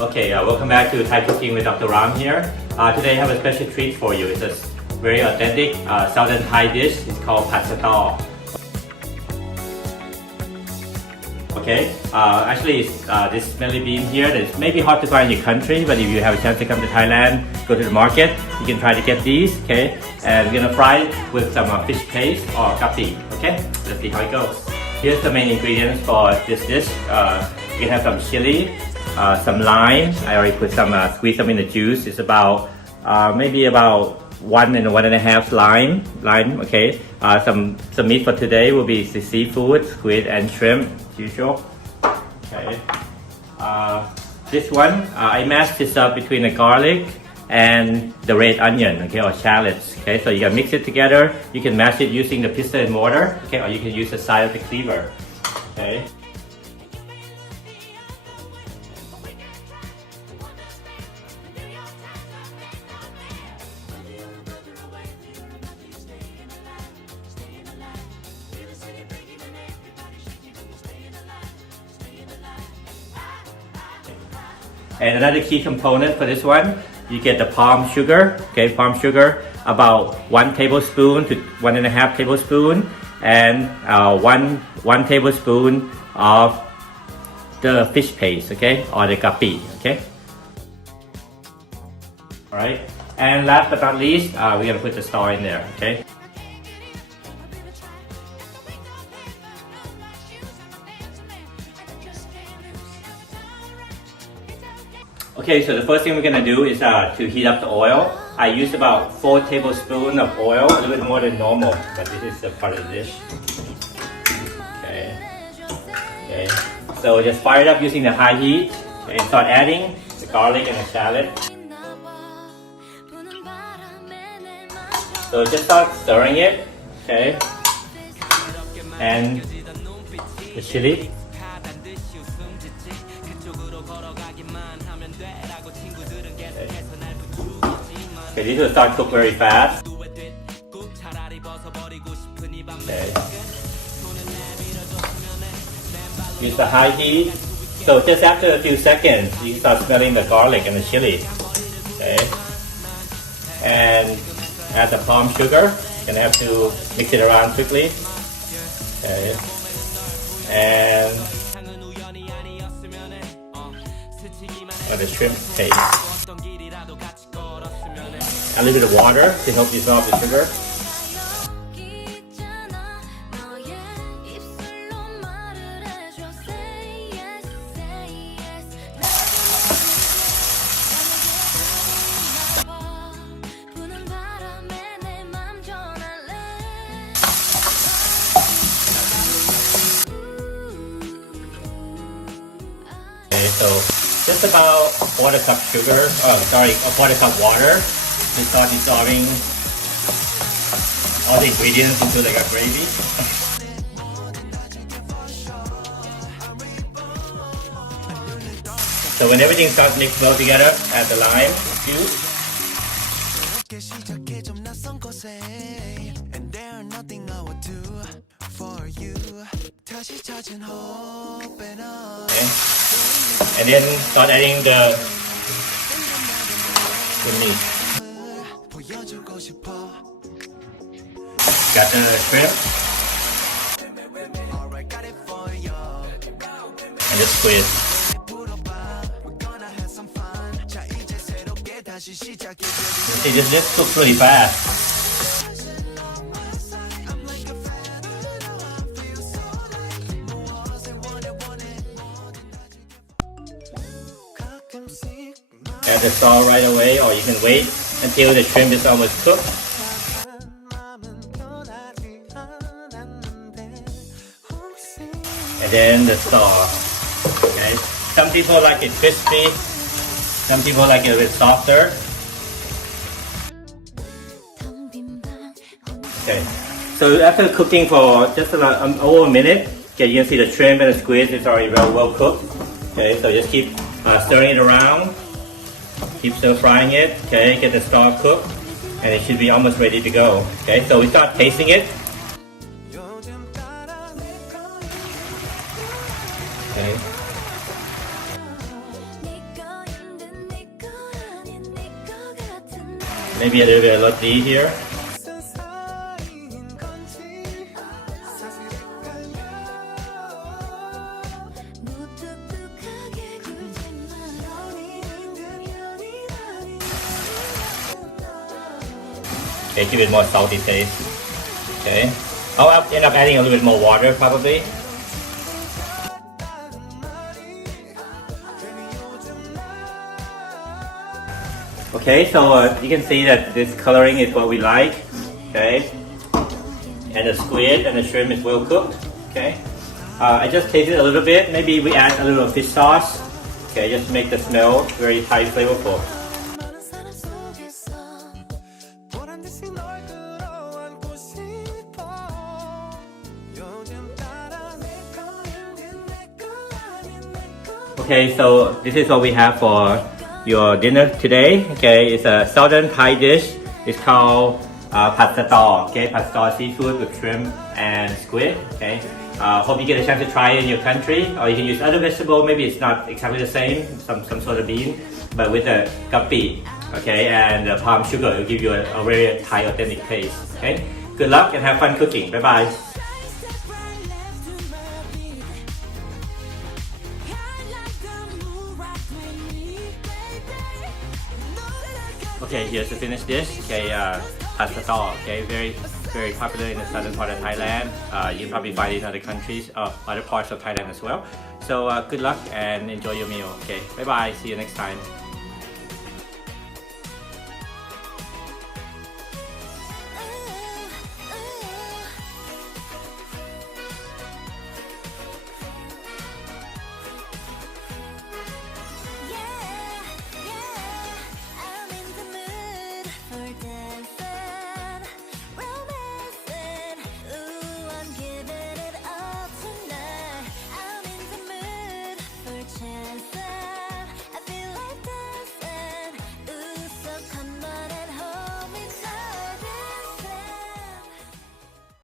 Okay, welcome back to Thai Cooking with Dr. Ram here. Today I have a special treat for you. It's a very authentic southern Thai dish. It's called pad Stor. Okay, actually this smelly bean here is maybe hard to find in your country, but if you have a chance to come to Thailand, go to the market, you can try to get these, okay? And we're gonna fry it with some fish paste or kapi, okay? Let's see how it goes. Here's the main ingredients for this dish. You can have some chili, some lime. I already put some, squeeze some in the juice. It's about, maybe about 1 and 1.5 lime, okay? Some meat for today will be the seafood, squid and shrimp, as usual. Okay. This one, I mashed this up between the garlic and the red onion, okay, or shallots, okay? So you can mix it together. You can mash it using the pestle and mortar, okay, or you can use the side of the cleaver, okay? And another key component for this one, you get the palm sugar, okay, palm sugar, about 1 tablespoon to 1.5 tablespoon, and one tablespoon of the fish paste, okay, or the kapi, okay. All right, and last but not least, we're gonna put the star in there, okay. Okay, so the first thing we're gonna do is to heat up the oil. I used about 4 tablespoons of oil, a little bit more than normal, but this is the part of the dish. Okay. Okay. So just fire it up using the high heat, okay, and start adding the garlic and the shallot. So just start stirring it, okay, and the chili. Okay, these will start to cook very fast. Okay. Use the high heat. So just after a few seconds, you start smelling the garlic and the chili. Okay. And add the palm sugar. You're gonna have to mix it around quickly. Okay. And the shrimp paste. A little bit of water to help dissolve the sugar. Okay, so just about 1/4 cup sugar, a 1/4 cup water to start dissolving all the ingredients into like a gravy. So when everything starts mixed well together, add the lime juice. Okay. And then start adding the meat. Got the shrimp and the squid. See, this cooks really fast. Add the salt right away, or you can wait until the shrimp is almost cooked. And then the star. Okay. Some people like it crispy. Some people like it a bit softer. Okay. So after cooking for just about over a minute, okay, you can see the shrimp and the squid is already well cooked. Okay, so just keep stirring it around. Keep stir frying it. Okay, get the star cooked, and it should be almost ready to go. Okay, so we start tasting it. Okay. Maybe a little bit of roti here. Okay, give it more salty taste. Okay, I'll end up adding a little bit more water probably. Okay, so you can see that this coloring is what we like. Okay, and the squid and the shrimp is well cooked. Okay, I just tasted a little bit. Maybe we add a little fish sauce. Okay, just to make the smell very Thai flavorful. Okay, so this is what we have for your dinner today. Okay, it's a southern Thai dish. It's called pad Stor. Okay, pad Stor seafood with shrimp and squid. Okay, hope you get a chance to try it in your country, or you can use other vegetable. Maybe it's not exactly the same, some sort of bean, but with the Kapi. Okay, and the palm sugar, it will give you a very Thai authentic taste. Okay, good luck and have fun cooking. Bye bye. Okay, here's the finished dish. Okay, pad Stor. Okay, very popular in the southern part of Thailand. You can probably find it in other countries, other parts of Thailand as well. So good luck and enjoy your meal. Okay, bye bye. See you next time.